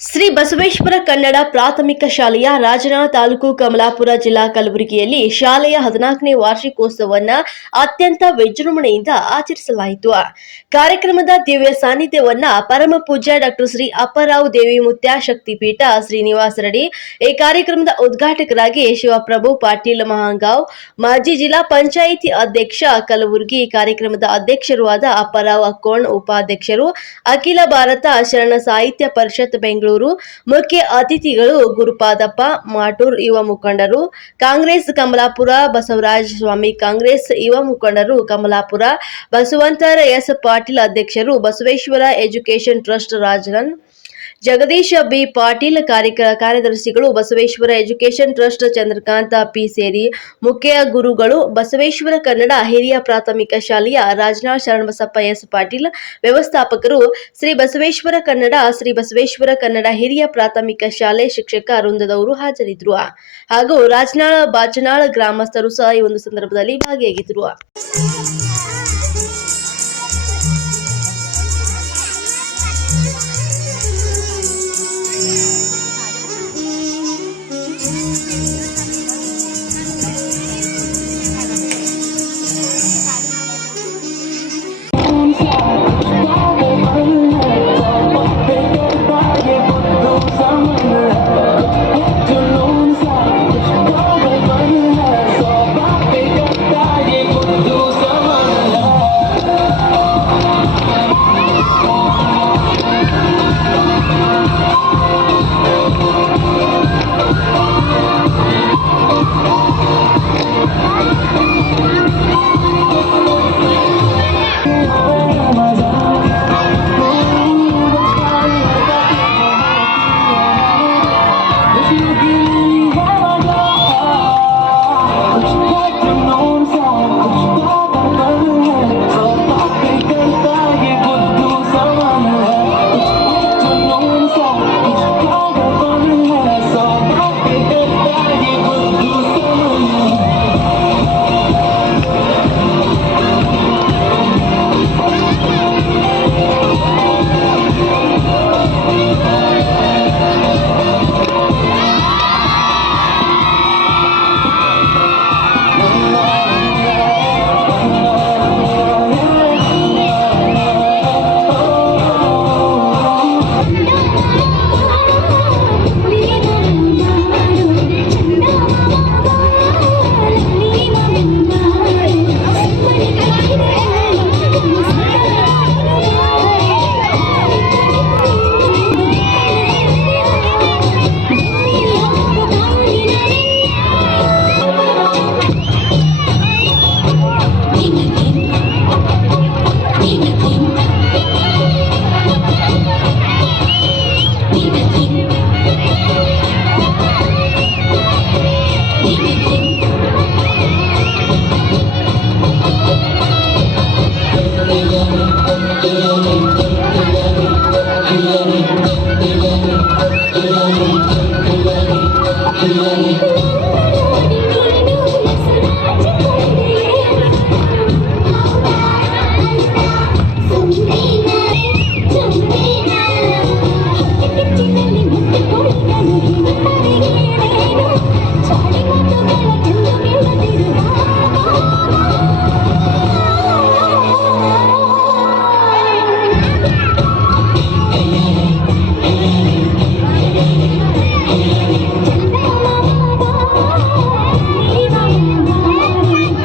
ಶ್ರೀ ಬಸವೇಶ್ವರ ಕನ್ನಡ ಪ್ರಾಥಮಿಕ ಶಾಲೆಯ ರಾಜನಾಳ ತಾಲೂಕು ಕಮಲಾಪುರ ಜಿಲ್ಲಾ ಕಲಬುರಗಿಯಲ್ಲಿ ಶಾಲೆಯ 14ನೇ ವಾರ್ಷಿಕೋತ್ಸವವನ್ನು ಅತ್ಯಂತ ವಿಜೃಂಭಣೆಯಿಂದ ಆಚರಿಸಲಾಯಿತು. ಕಾರ್ಯಕ್ರಮದ ದಿವ್ಯ ಸಾನ್ನಿಧ್ಯವನ್ನ ಪರಮ ಪೂಜ್ಯ ಡಾಕ್ಟರ್ ಶ್ರೀ ಅಪ್ಪರಾವ್ ದೇವಿಮುತ್ಯ ಶಕ್ತಿಪೀಠ ಶ್ರೀನಿವಾಸ ರೆಡ್ಡಿ, ಈ ಕಾರ್ಯಕ್ರಮದ ಉದ್ಘಾಟಕರಾಗಿ ಶಿವಪ್ರಭು ಪಾಟೀಲ್ ಮಹಾಂಗಾವ್, ಮಾಜಿ ಜಿಲ್ಲಾ ಪಂಚಾಯಿತಿ ಅಧ್ಯಕ್ಷ ಕಲಬುರಗಿ, ಕಾರ್ಯಕ್ರಮದ ಅಧ್ಯಕ್ಷರು ಆದ ಅಪ್ಪರಾವ್ ಅಕ್ಕೋಣ್, ಉಪಾಧ್ಯಕ್ಷರು ಅಖಿಲ ಭಾರತ ಶರಣ ಸಾಹಿತ್ಯ ಪರಿಷತ್ ಬೆಂಗಳೂರು, ಮುಖ್ಯ ಅತಿಥಿಗಳು ಗುರುಪಾದಪ್ಪ ಮಾಟೂರ್, ಯುವ ಮುಖಂಡರು ಕಾಂಗ್ರೆಸ್ ಕಮಲಾಪುರ, ಬಸವರಾಜ ಸ್ವಾಮಿ ಕಾಂಗ್ರೆಸ್ ಯುವ ಮುಖಂಡರು ಕಮಲಾಪುರ, ಬಸವಂತರ ಎಸ್ ಪಾಟೀಲ್ ಅಧ್ಯಕ್ಷರು, Basaveshwara Education Trust Rajan, Jagadisha B Patil ಕಾರ್ಯದರ್ಶಿಗಳು, Basaveshwara Education Trust Chandrakanta P ಸೇರಿ ಮುಖ್ಯ ಗುರುಗಳು, ಬಸವೇಶ್ವರ ಕನ್ನಡ ಹಿರಿಯ ಪ್ರಾಥಮಿಕ ಶಾಲೆಯ ರಾಜನಾಳ್ ಶರಣಬಸಪ್ಪ ಎಸ್ ಪಾಟೀಲ್ ವ್ಯವಸ್ಥಾಪಕರು, ಶ್ರೀ ಬಸವೇಶ್ವರ ಕನ್ನಡ ಹಿರಿಯ ಪ್ರಾಥಮಿಕ ಶಾಲೆ ಶಿಕ್ಷಕ ವೃಂದದವರು ಹಾಜರಿದ್ದರು. ಹಾಗೂ ರಾಜನಾಳ್ ಬಾಚನಾಳ್ ಗ್ರಾಮಸ್ಥರು ಸಹ ಈ ಒಂದು ಸಂದರ್ಭದಲ್ಲಿ ಭಾಗಿಯಾಗಿದ್ದರು.